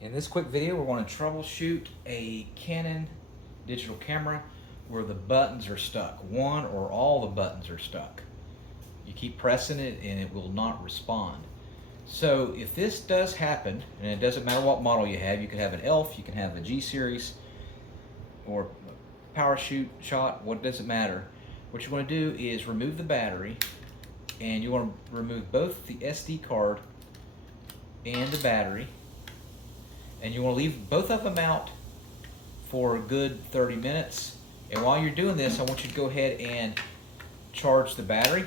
In this quick video, we're going to troubleshoot a Canon digital camera where the buttons are stuck. One or all the buttons are stuck. You keep pressing it and it will not respond. So if this does happen, and it doesn't matter what model you have, you can have an ELPH, you can have a G series, or PowerShot, what doesn't matter. What you want to do is remove the battery, and you want to remove both the SD card and the battery, and you want to leave both of them out for a good 30 minutes. And while you're doing this, I want you to go ahead and charge the battery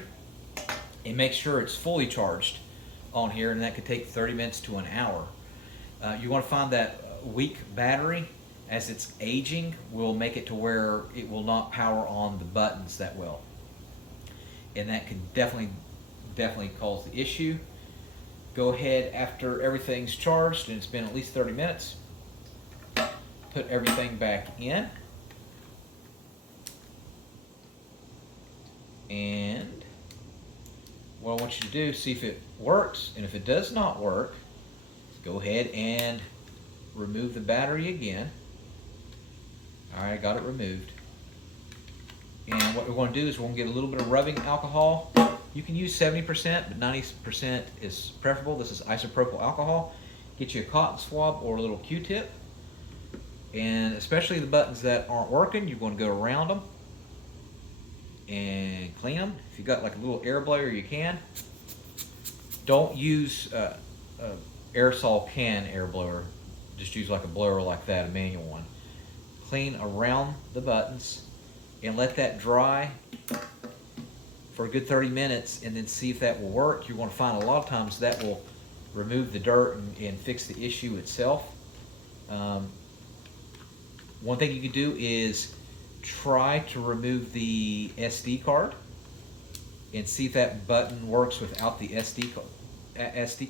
and make sure it's fully charged on here, and that could take 30 minutes to an hour. You want to find that weak battery, as it's aging, will make it to where it will not power on the buttons that well, and that can definitely cause the issue. Go ahead after everything's charged and it's been at least 30 minutes, put everything back in, and what I want you to do, see if it works, and if it does not work, go ahead and remove the battery again. Alright, I got it removed. And what we're going to do is we're going to get a little bit of rubbing alcohol. You can use 70%, but 90% is preferable. This is isopropyl alcohol. Get you a cotton swab or a little Q-tip. And especially the buttons that aren't working, you're going to go around them and clean them. If you've got like a little air blower, you can. Don't use a aerosol can air blower. Just use like a blower like that, a manual one. Clean around the buttons and let that dry for a good 30 minutes, and then see if that will work. You're going to find a lot of times that will remove the dirt and fix the issue itself. One thing you can do is try to remove the SD card and see if that button works without the SD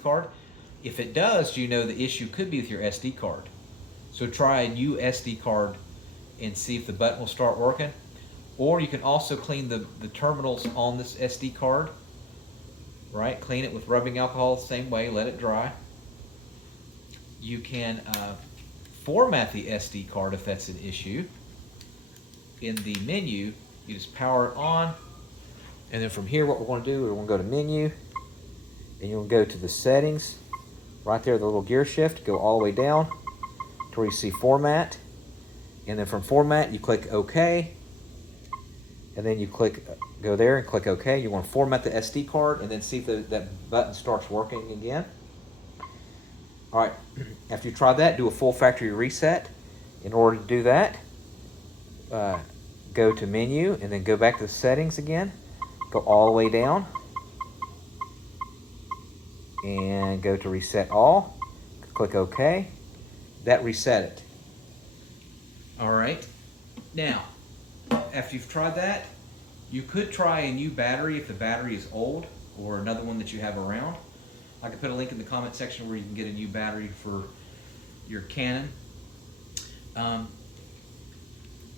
card. If it does, you know the issue could be with your SD card. So try a new SD card and see if the button will start working. Or you can also clean the terminals on this SD card, right? Clean it with rubbing alcohol the same way, let it dry. You can format the SD card if that's an issue. In the menu, you just power it on, and then from here what we're going to do, we're going to go to menu, and you'll go to the settings, right there, the little gear shift, go all the way down to where you see format, and then from format you click OK, and then you go there and click OK. You want to format the SD card and then see if that button starts working again. All right, after you try that, do a full factory reset. In order to do that, go to menu and then go back to the settings again. Go all the way down and go to reset all. Click OK. That reset it. All right, now after you've tried that, you could try a new battery if the battery is old, or another one that you have around. I can put a link in the comment section where you can get a new battery for your Canon.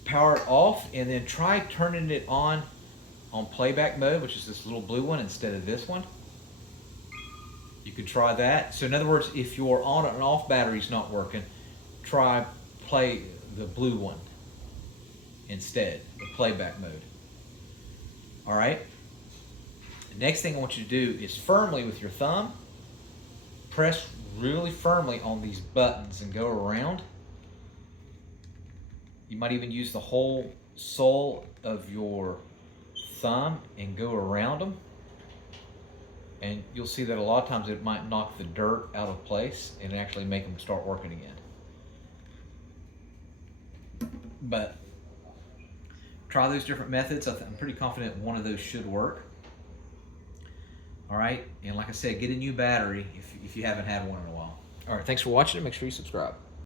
Power it off and then try turning it on playback mode, which is this little blue one instead of this one. You could try that. So in other words, if your on and off battery is not working, try play the blue one instead, the playback mode. All right. The next thing I want you to do is firmly with your thumb, press really firmly on these buttons and go around. You might even use the whole sole of your thumb and go around them. And you'll see that a lot of times it might knock the dirt out of place and actually make them start working again. But try those different methods. I'm pretty confident one of those should work. All right, and like I said, get a new battery if you haven't had one in a while. All right, thanks for watching. Make sure you subscribe.